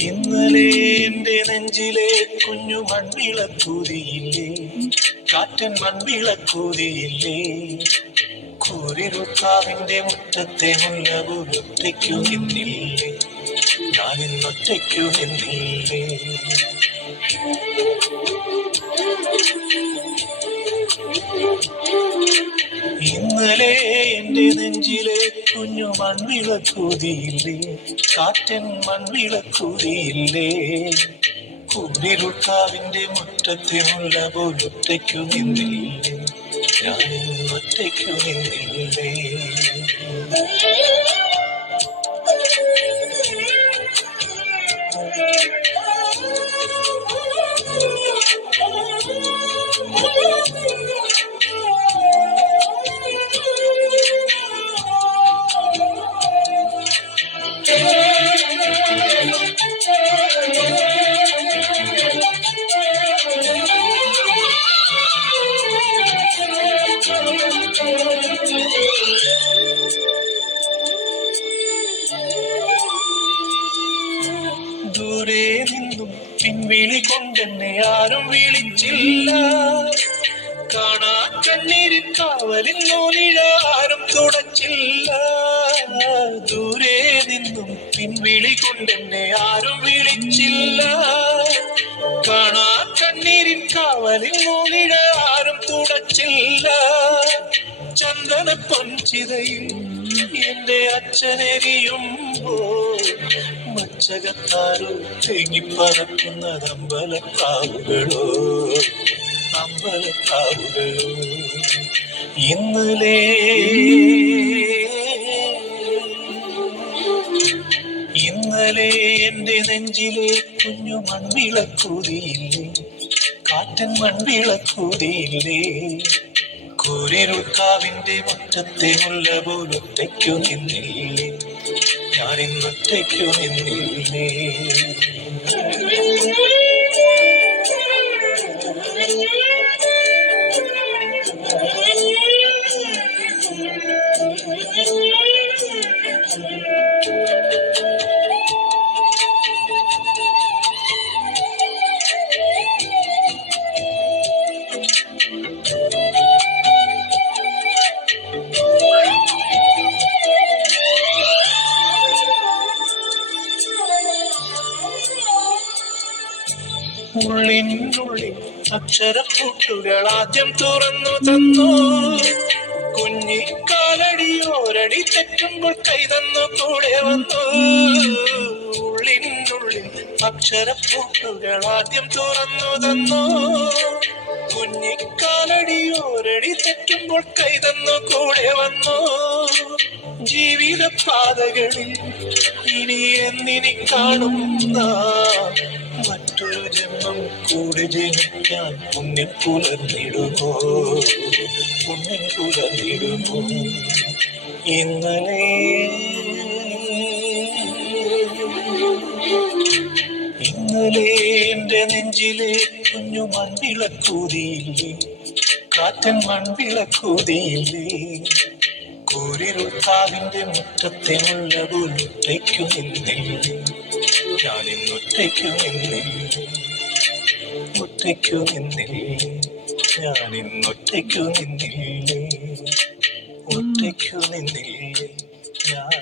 ഇന്നലെ എന്റെ നെഞ്ചിലെ കുഞ്ഞു മൺവിളക്കൂതിയില്ലേ, കാറ്റൻ മൺവിളക്കൂതിയില്ലേ, കൂരിരുട്ടാവിന്റെ മുറ്റത്തെ മുല്ലപൂരൊറ്റയ്ക്കു നിന്നില്ലേ, ഞാനിന്നൊറ്റയ്ക്കു നിന്നില്ലേ. ഇന്നലെ എന്റെ നെഞ്ചിലെ കുഞ്ഞു മൺവിളക്കൂതിയില്ലേ, കാറ്റൻ മൺവിളക്കൂതിയില്ലേ, കൂരിരുട്ടാവിന്റെ മുറ്റത്തെ മുല്ല പോലൊറ്റയ്ക്കു നിന്നില്ലേ, ഞാനിന്നൊറ്റയ്ക്കു നിന്നില്ലേ. ദൂരെ നിന്നും പിൻവിളി കൊണ്ടെന്നെ ആരും വിളിച്ചില്ല, കാണാ കണ്ണീരിൻ കാവലിൽ നോനിഴ ആരും തുടച്ചില്ല. ദൂരെ നിന്നും പിൻവിളി കൊണ്ടെന്നെ ആരും വിളിച്ചില്ല, കാണാ കണ്ണീരിൻ കാവലിൽ നോനിഴ ആരും തുടച്ചില്ല. ചന്ദന പൊൻചിതയിൽ എന്റെ അച്ഛനെരിയുമ്പോ മച്ചകത്താരോ തേങ്ങിപ്പറക്കുന്നത് അമ്പലക്കാവുകളോ, അമ്പലക്കാവുകളോ. ഇന്നലെ എന്റെ നെഞ്ചിലെ കുഞ്ഞു മൺവിളക്കൂതിയില്ലേ, കാറ്റൻ മൺവിളക്കൂതിയില്ലേ, കൂരിരുട്ടാവിന്റെ മുറ്റത്തെ മുല്ല പോലൊറ്റയ്ക്കു നിന്നില്ലേ, ഞാനിന്നൊറ്റയ്ക്കു നിന്നില്ലേ. ഉള്ളിനുള്ളിൽ അക്ഷരപ്പൂട്ടുകൾ ആദ്യം തുറന്നു തന്നു, കുഞ്ഞിക്കാലടിയോരടി തെറ്റുമ്പോൾ കൈതന്നു കൂടെ വന്നു. ഉള്ളിനുള്ളിൽ അക്ഷരപ്പൂട്ടുകൾ ആദ്യം തുറന്നു തന്നു, കുഞ്ഞിക്കാലടിയോരടി തെറ്റുമ്പോൾ കൈതന്നു കൂടെ വന്നു. ജീവിത പാതകളിൽ ഇനി എന്നിനി കാണുന്ന മറ്റൊരു ജന്മം കൂടെ ജനിക്കാൻ പുണ്യം പുലർന്നിടുമോ, പുണ്യം പുലർന്നിടുമോ. ഇന്നലെ എന്റെ നെഞ്ചിലെ കുഞ്ഞു മൺവിളക്കൂതിയില്ലേ, കാറ്റൻ മൺവിളക്കൂതിയില്ലേ, കൂരിരുട്ടാവിന്റെ മുറ്റത്തെ മുല്ല പോലൊറ്റയ്ക്കു നിന്നില്ലേ, ഞാനിന്നൊറ്റയ്ക്കു നിന്നില്ലേ, ഒറ്റയ്ക്കു നിന്നില്ലേ, ഞാനിന്നൊറ്റയ്ക്കു നിന്നില്ലേ, ഒറ്റയ്ക്കു നിന്നില്ലേ, ഞാൻ